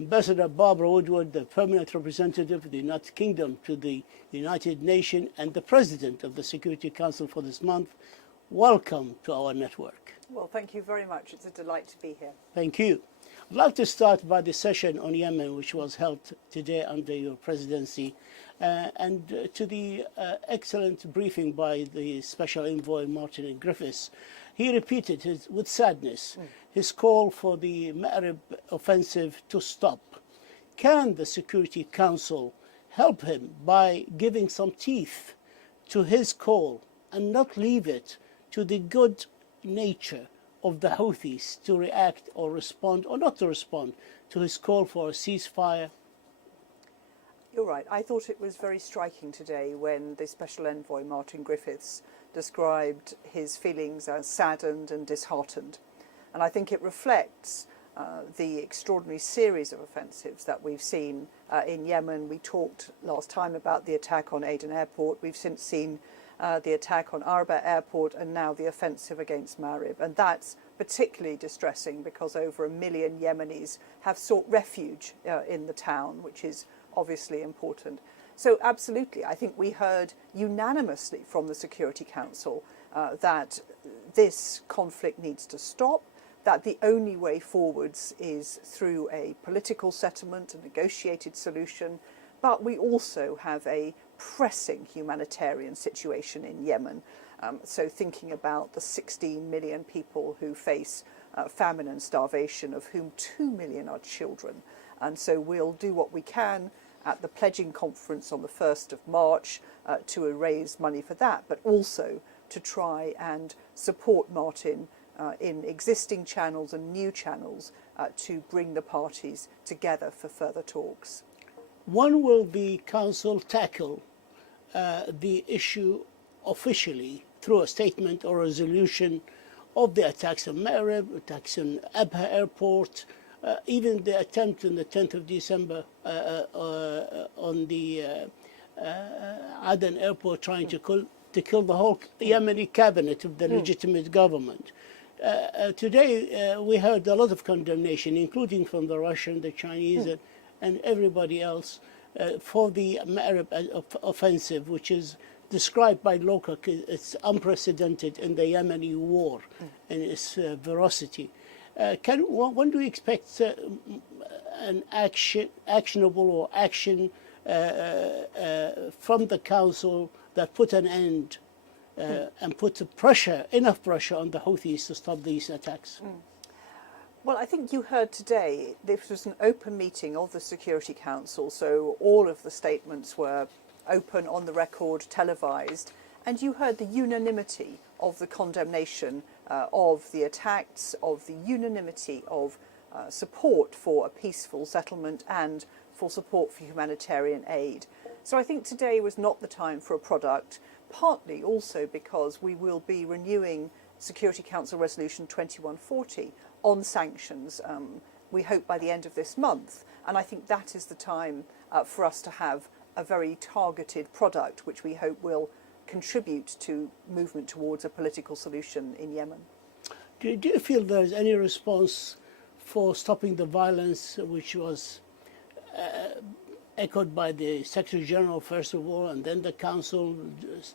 Ambassador Barbara Woodward, the permanent representative of the United Kingdom to the United Nations and the President of the Security Council for this month, welcome to our network. Well, thank you very much. It's a delight to be here. Thank you. I'd like to start by the session on Yemen, which was held today under your presidency, and to the excellent briefing by the Special Envoy Martin Griffiths. He repeated with sadness his call for the Ma'rib offensive to stop. Can the Security Council help him by giving some teeth to his call and not leave it to the good nature of the Houthis to react or respond, or not to respond, to his call for a ceasefire? You're right. I thought it was very striking today when the Special Envoy Martin Griffiths described his feelings as saddened and disheartened. And I think it reflects the extraordinary series of offensives that we've seen in Yemen. We talked last time about the attack on Aden Airport. We've since seen the attack on Arba Airport, and now the offensive against Ma'rib. And that's particularly distressing because over 1 million Yemenis have sought refuge in the town, which is obviously important. So absolutely, I think we heard unanimously from the Security Council that this conflict needs to stop, that the only way forwards is through a political settlement, a negotiated solution, but we also have a pressing humanitarian situation in Yemen. So thinking about the 16 million people who face famine and starvation, of whom 2 million are children. And so we'll do what we can at the pledging conference on the 1st of March to raise money for that, but also to try and support Martin in existing channels and new channels to bring the parties together for further talks. When will the Council tackle the issue officially through a statement or resolution of the attacks on Ma'rib, attacks on Abha Airport, even the attempt on the 10th of December on the Aden Airport trying to kill the whole Yemeni cabinet of the legitimate government? Today we heard a lot of condemnation, including from the Russian, the Chinese, and everybody else, for the Ma'rib offensive, which is described by local, it's unprecedented in the Yemeni war and its ferocity. When do we expect an actionable or action from the Council that put an end and put enough pressure on the Houthis to stop these attacks? Well, I think you heard today, this was an open meeting of the Security Council, so all of the statements were open, on the record, televised, and you heard the unanimity of the condemnation of the attacks, of the unanimity of support for a peaceful settlement and for support for humanitarian aid. So I think today was not the time for a product, partly also because we will be renewing Security Council Resolution 2140 on sanctions, we hope by the end of this month. And I think that is the time for us to have a very targeted product, which we hope will contribute to movement towards a political solution in Yemen. Do you feel there is any response for stopping the violence, which was echoed by the Secretary General first of all, and then the Council,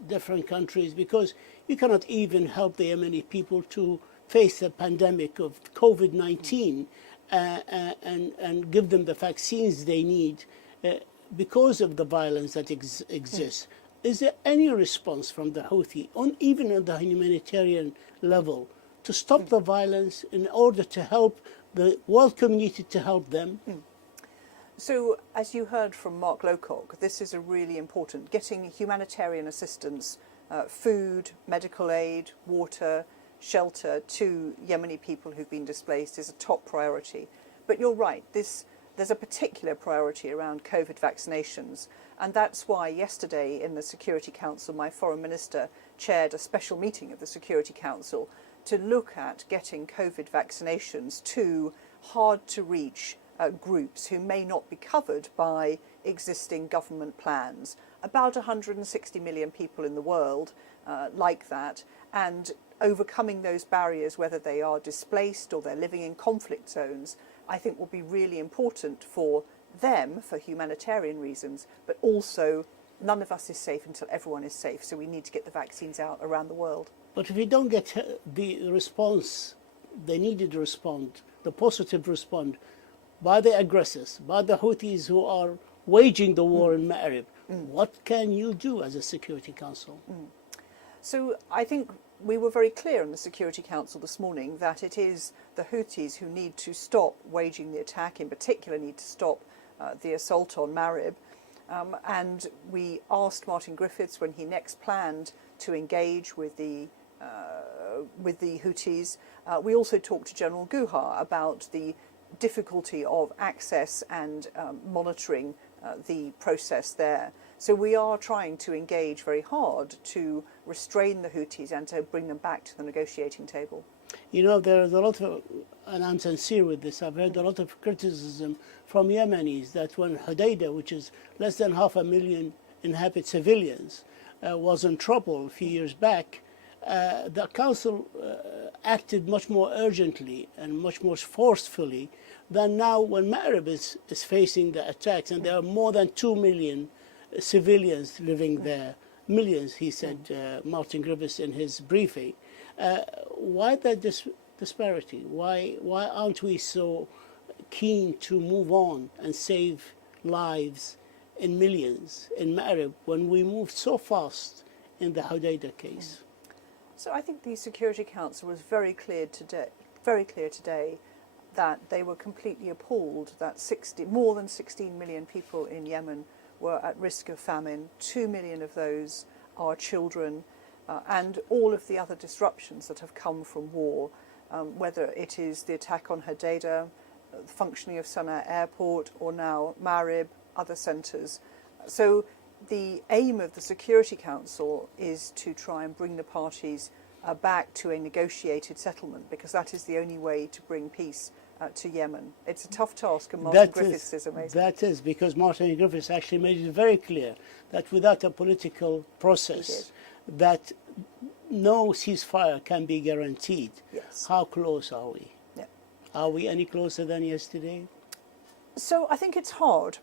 different countries, because you cannot even help the Yemeni people to face the pandemic of COVID-19 and give them the vaccines they need because of the violence that exists. Is there any response from the Houthi, even on the humanitarian level, to stop the violence in order to help the world community to help them? So, as you heard from Mark Lowcock, this is a really important, getting humanitarian assistance, food, medical aid, water, shelter to Yemeni people who've been displaced is a top priority. But you're right, there's a particular priority around COVID vaccinations, and that's why yesterday in the Security Council my Foreign Minister chaired a special meeting of the Security Council to look at getting COVID vaccinations to hard-to-reach groups who may not be covered by existing government plans. About 160 million people in the world like that, and overcoming those barriers, whether they are displaced or they're living in conflict zones, I think will be really important for them for humanitarian reasons, but also none of us is safe until everyone is safe, so we need to get the vaccines out around the world. But if we don't get the response, the needed response, the positive response by the aggressors, by the Houthis who are waging the war in Ma'rib, what can you do as a Security Council? So I think we were very clear in the Security Council this morning that it is the Houthis who need to stop waging the attack, in particular need to stop the assault on Ma'rib. And we asked Martin Griffiths when he next planned to engage with the Houthis. We also talked to General Guha about the difficulty of access and monitoring the process there. So we are trying to engage very hard to restrain the Houthis and to bring them back to the negotiating table. You know, there is a lot of, and I'm sincere with this, I've heard a lot of criticism from Yemenis that when Hodeidah, which is less than 500,000 inhabited civilians, was in trouble a few years back, the council acted much more urgently and much more forcefully than now when Ma'rib is facing the attacks, and there are more than 2 million civilians living there. Millions, he said, Martin Griffiths in his briefing. Why that disparity? Why aren't we so keen to move on and save lives in millions in Ma'rib when we moved so fast in the Hodeidah case? So I think the Security Council was very clear today that they were completely appalled that more than 16 million people in Yemen were at risk of famine. 2 million of those are children, and all of the other disruptions that have come from war, whether it is the attack on Hodeidah, the functioning of Sana'a airport, or now Ma'rib, other centres. So the aim of the Security Council is to try and bring the parties back to a negotiated settlement, because that is the only way to bring peace to Yemen. It's a tough task, and Martin Griffiths is amazing. That is, because Martin Griffiths actually made it very clear that without a political process, that no ceasefire can be guaranteed. Yes. How close are we? Yeah. Are we any closer than yesterday? So I think it's hard.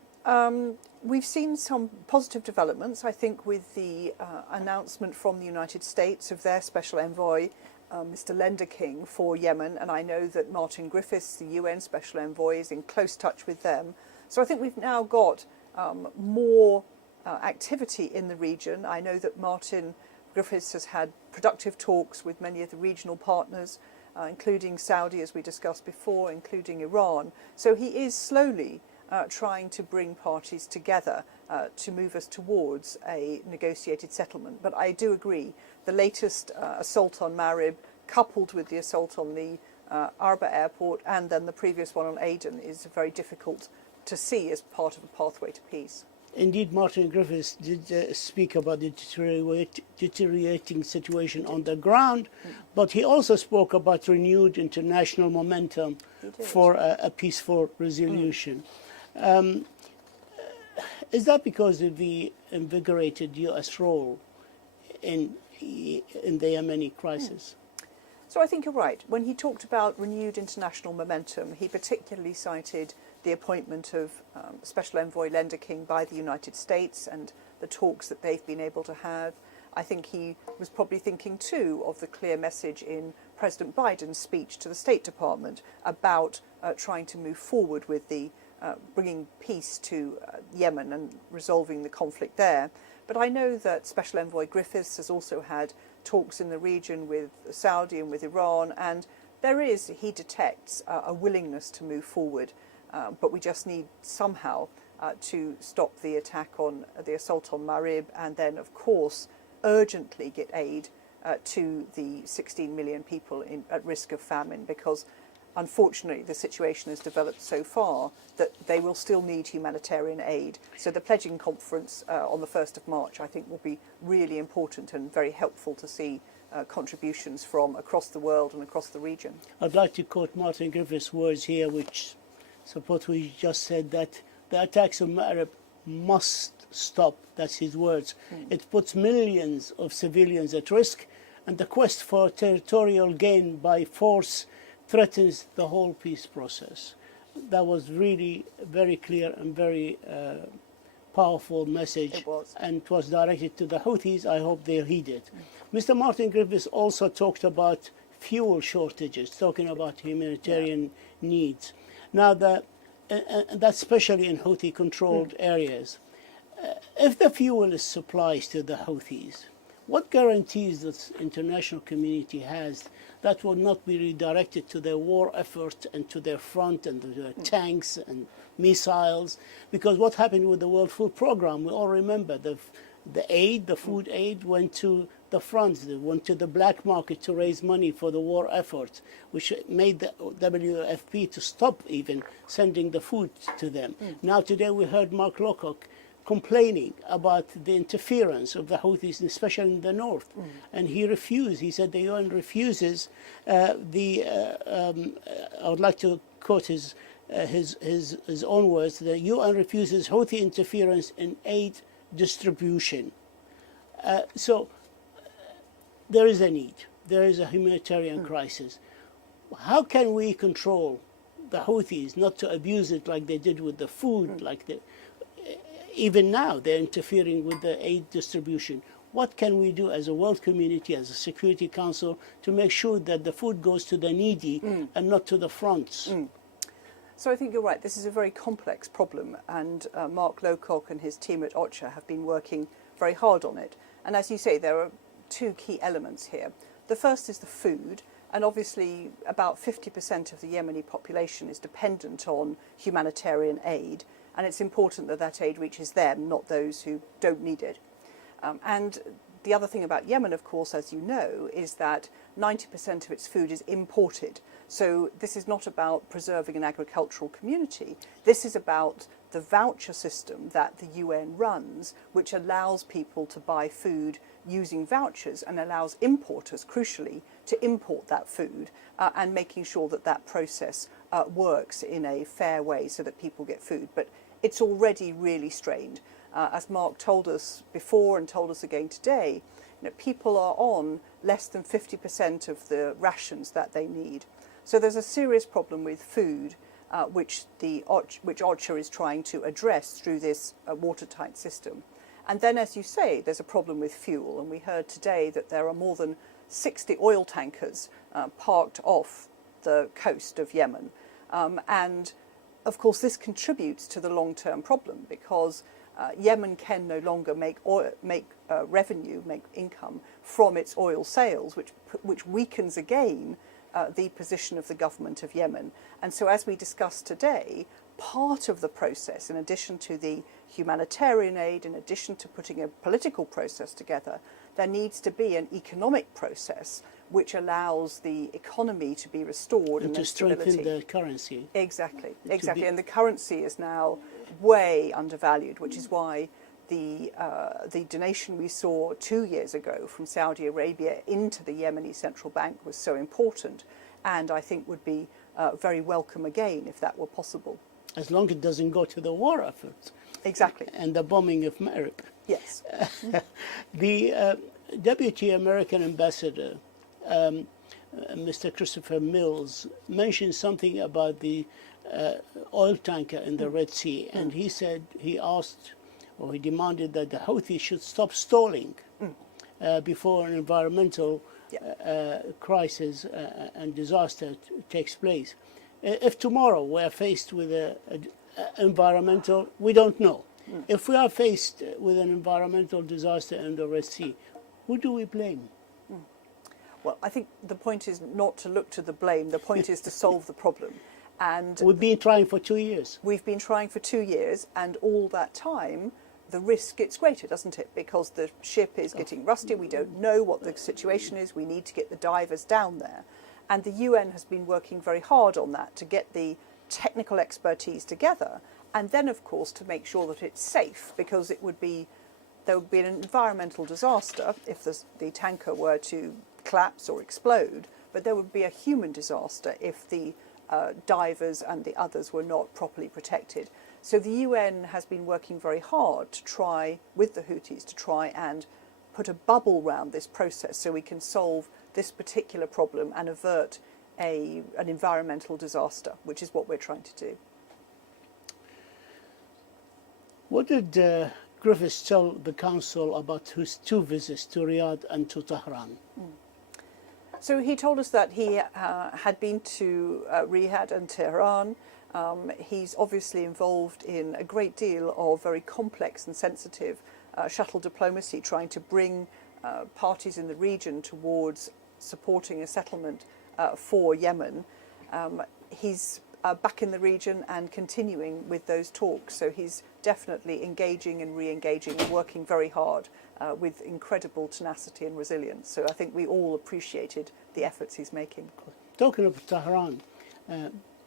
We've seen some positive developments, I think, with the announcement from the United States of their special envoy, Mr. Lenderking, for Yemen, and I know that Martin Griffiths, the UN special envoy, is in close touch with them. So I think we've now got more activity in the region. I know that Martin Griffiths has had productive talks with many of the regional partners, including Saudi, as we discussed before, including Iran. So he is slowly trying to bring parties together to move us towards a negotiated settlement. But I do agree, the latest assault on Ma'rib, coupled with the assault on the Arba airport and then the previous one on Aden, is very difficult to see as part of a pathway to peace. Indeed, Martin Griffiths did speak about the deteriorating situation on the ground, but he also spoke about renewed international momentum for a peaceful resolution. Is that because of the invigorated U.S. role in the Yemeni crisis? So I think you're right. When he talked about renewed international momentum, he particularly cited the appointment of Special Envoy Lenderking by the United States and the talks that they've been able to have. I think he was probably thinking too of the clear message in President Biden's speech to the State Department about trying to move forward with the bringing peace to Yemen and resolving the conflict there. But I know that Special Envoy Griffiths has also had talks in the region with Saudi and with Iran, and there is, he detects, a willingness to move forward. But we just need somehow to stop the attack on the assault on Ma'rib, and then, of course, urgently get aid to the 16 million people at risk of famine, because unfortunately the situation has developed so far that they will still need humanitarian aid. So the pledging conference on the 1st of March, I think, will be really important and very helpful to see contributions from across the world and across the region. I'd like to quote Martin Griffiths' words here, which support what you just said, that the attacks on Ma'rib must stop. That's his words. It puts millions of civilians at risk, and the quest for territorial gain by force threatens the whole peace process. that was really very clear and very powerful message. It was. And it was directed to the Houthis. I hope they'll heed it. Mr. Martin Griffiths also talked about fuel shortages, talking about humanitarian needs. Now, that's especially in Houthi-controlled areas. If the fuel is supplied to the Houthis, what guarantees the international community has that will not be redirected to their war effort and to their front and to their tanks and missiles? Because what happened with the World Food Program, we all remember the aid, the food aid went to the front, it went to the black market to raise money for the war effort, which made the WFP to stop even sending the food to them. Now today we heard Mark Lowcock complaining about the interference of the Houthis, especially in the north. And he refused. He said the UN refuses I would like to quote his own words, the UN refuses Houthi interference in aid distribution. So there is a need. There is a humanitarian crisis. How can we control the Houthis not to abuse it like they did with the food, like even now they're interfering with the aid distribution? What can we do as a world community, as a Security Council, to make sure that the food goes to the needy and not to the fronts? So I think you're right. This is a very complex problem, and Mark Lowcock and his team at AL-HAJ have been working very hard on it. And as you say, there are two key elements here. The first is the food, and obviously about 50% of the Yemeni population is dependent on humanitarian aid, and it's important that that aid reaches them, not those who don't need it. And the other thing about Yemen, of course, as you know, is that 90% of its food is imported. So this is not about preserving an agricultural community. This is about the voucher system that the UN runs, which allows people to buy food using vouchers and allows importers, crucially, to import that food and making sure that that process works in a fair way so that people get food. But it's already really strained. As Mark told us before and told us again today, people are on less than 50% of the rations that they need. So there's a serious problem with food, which AL-HAJ is trying to address through this watertight system. And then, as you say, there's a problem with fuel. And we heard today that there are more than 60 oil tankers parked off the coast of Yemen. And, of course, this contributes to the long-term problem because Yemen can no longer make revenue, make income from its oil sales, which weakens again the position of the government of Yemen. And so, as we discussed today, part of the process, in addition to the humanitarian aid, in addition to putting a political process together, there needs to be an economic process which allows the economy to be restored and to strengthen the currency. Exactly. And the currency is now way undervalued, which is why the donation we saw 2 years ago from Saudi Arabia into the Yemeni central bank was so important, and I think would be very welcome again if that were possible. As long as it doesn't go to the war effort. Exactly. And the bombing of Marib. Yes. The Deputy American Ambassador, Mr. Christopher Mills, mentioned something about the oil tanker in the Red Sea, and he said he demanded that the Houthis should stop stalling before an environmental crisis and disaster takes place. If tomorrow we are faced with an environmental, we don't know. If we are faced with an environmental disaster in the Red Sea, who do we blame? Well, I think the point is not to look to the blame. The point is to solve the problem. And we've been trying for 2 years. We've been trying for 2 years, and all that time, the risk gets greater, doesn't it? Because the ship is getting rusty. We don't know what the situation is. We need to get the divers down there. And the UN has been working very hard on that to get the technical expertise together, and then, of course, to make sure that it's safe, because there would be an environmental disaster if the tanker were to collapse or explode, but there would be a human disaster if the divers and the others were not properly protected. So the UN has been working very hard to try, with the Houthis, to try and put a bubble round this process so we can solve this particular problem and avert an environmental disaster, which is what we're trying to do. What did Griffiths tell the Council about his 2 visits to Riyadh and to Tehran? So he told us that he had been to Riyadh and Tehran. He's obviously involved in a great deal of very complex and sensitive shuttle diplomacy, trying to bring parties in the region towards supporting a settlement for Yemen. He's back in the region and continuing with those talks, so he's definitely engaging and re-engaging and working very hard with incredible tenacity and resilience. So I think we all appreciated the efforts he's making. Talking of Tehran,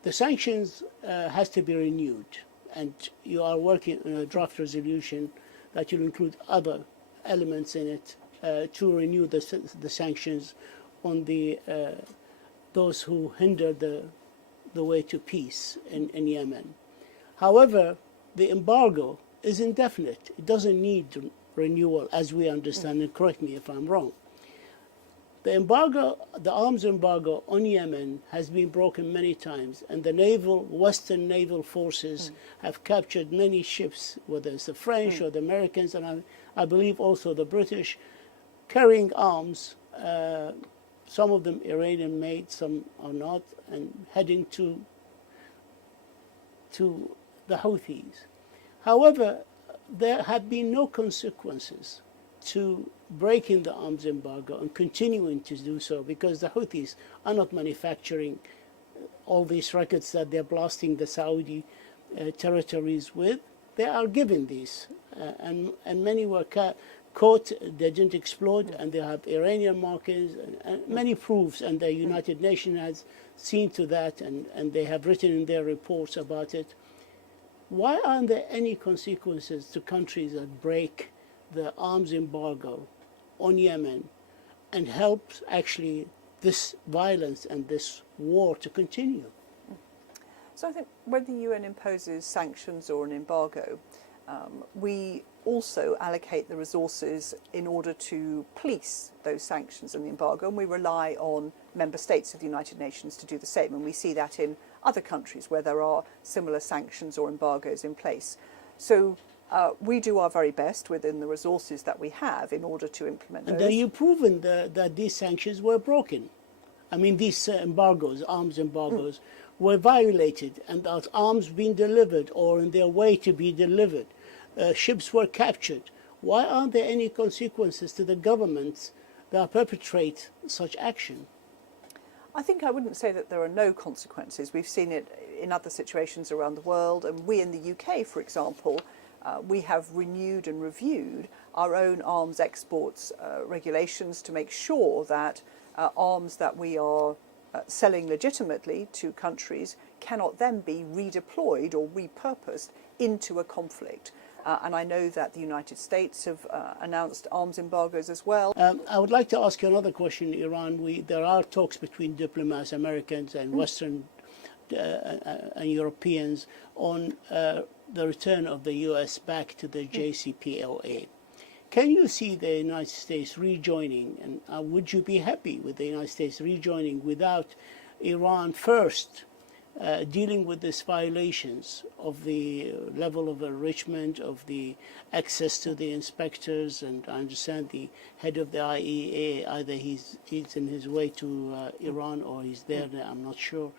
the sanctions has to be renewed, and you are working on a draft resolution that will include other elements in it to renew the sanctions on those who hinder the way to peace in Yemen. However, the embargo is indefinite. It doesn't need renewal, as we understand it. Correct me if I'm wrong. The embargo, the arms embargo on Yemen has been broken many times, and the Western naval forces have captured many ships, whether it's the French or the Americans, and I believe also the British, carrying arms, some of them Iranian-made, some are not, and heading to the Houthis. However, there have been no consequences to breaking the arms embargo and continuing to do so, because the Houthis are not manufacturing all these rockets that they're blasting the Saudi territories with. They are given these, and many were caught, they didn't explode, and they have Iranian markings, and many proofs, and the United Nations has seen to that, and they have written in their reports about it. Why aren't there any consequences to countries that break the arms embargo on Yemen and helps actually this violence and this war to continue? So I think when the UN imposes sanctions or an embargo, we also allocate the resources in order to police those sanctions and the embargo, and we rely on member states of the United Nations to do the same, and we see that in other countries where there are similar sanctions or embargoes in place. So we do our very best within the resources that we have in order to implement those. And you've proven that these sanctions were broken. I mean, these embargoes, arms embargoes, were violated, and that arms being delivered or in their way to be delivered. Ships were captured. Why aren't there any consequences to the governments that perpetrate such action? I think I wouldn't say that there are no consequences. We've seen it in other situations around the world, and we in the UK, for example, we have renewed and reviewed our own arms exports regulations to make sure that arms that we are selling legitimately to countries cannot then be redeployed or repurposed into a conflict. And I know that the United States have announced arms embargoes as well. I would like to ask you another question, Iran. There are talks between diplomats, Americans and Western and Europeans on the return of the U.S. back to the JCPOA. Can you see the United States rejoining, and would you be happy with the United States rejoining without Iran first dealing with these violations of the level of enrichment, of the access to the inspectors? And I understand the head of the IEA, either he's in his way to Iran or he's there, I'm not sure.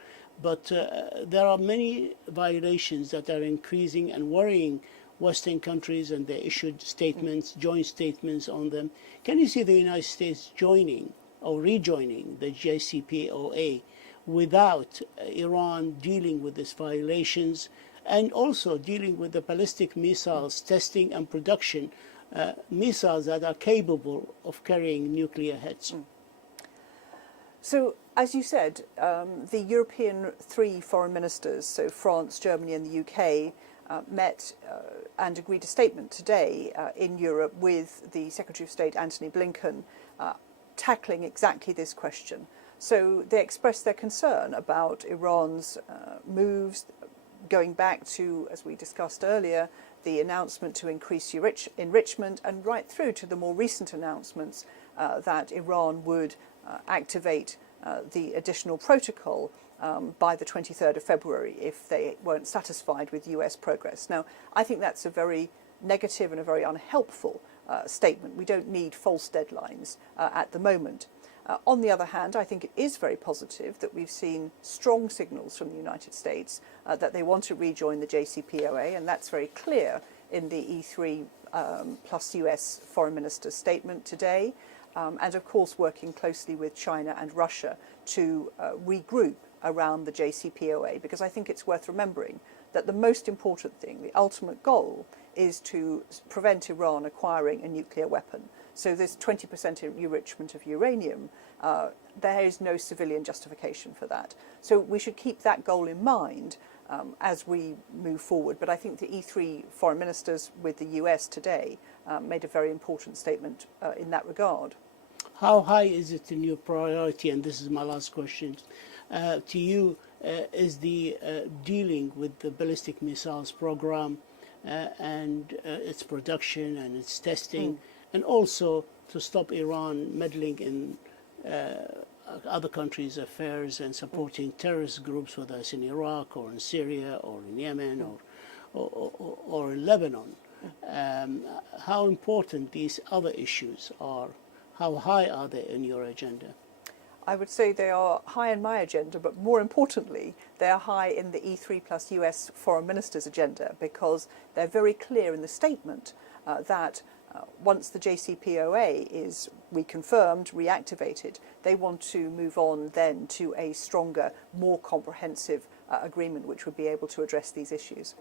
But there are many violations that are increasing and worrying Western countries, and they issued statements, joint statements on them. Can you see the United States joining or rejoining the JCPOA without Iran dealing with these violations, and also dealing with the ballistic missiles testing and production, missiles that are capable of carrying nuclear hits? So, as you said, the European 3 foreign ministers, so France, Germany and the UK, met and agreed a statement today in Europe with the Secretary of State Antony Blinken, tackling exactly this question. So they expressed their concern about Iran's moves, going back to, as we discussed earlier, the announcement to increase enrichment, and right through to the more recent announcements that Iran would activate the additional protocol by the 23rd of February if they weren't satisfied with US progress. Now, I think that's a very negative and a very unhelpful statement. We don't need false deadlines at the moment. On the other hand, I think it is very positive that we've seen strong signals from the United States that they want to rejoin the JCPOA, and that's very clear in the E3 plus US foreign minister's statement today. And of course working closely with China and Russia to regroup around the JCPOA, because I think it's worth remembering that the most important thing, the ultimate goal, is to prevent Iran acquiring a nuclear weapon. So this 20% enrichment of uranium, there is no civilian justification for that. So we should keep that goal in mind as we move forward. But I think the E3 foreign ministers with the US today made a very important statement in that regard. How high is it in your priority, and this is my last question to you, is the dealing with the ballistic missiles program and its production and its testing, and also to stop Iran meddling in other countries' affairs and supporting terrorist groups, whether it's in Iraq or in Syria or in Yemen or in Lebanon. How important these other issues are? How high are they in your agenda? I would say they are high in my agenda, but more importantly, they are high in the E3 plus US foreign ministers' agenda, because they're very clear in the statement that once the JCPOA is reconfirmed, reactivated, they want to move on then to a stronger, more comprehensive agreement which would be able to address these issues.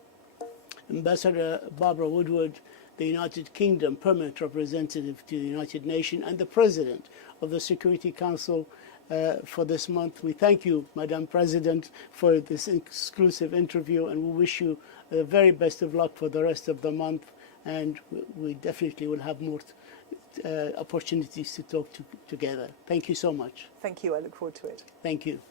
Ambassador Barbara Woodward, the United Kingdom Permanent Representative to the United Nations and the President of the Security Council for this month. We thank you, Madam President, for this exclusive interview, and we wish you the very best of luck for the rest of the month, and we definitely will have more opportunities to talk together. Thank you so much. Thank you. I look forward to it. Thank you.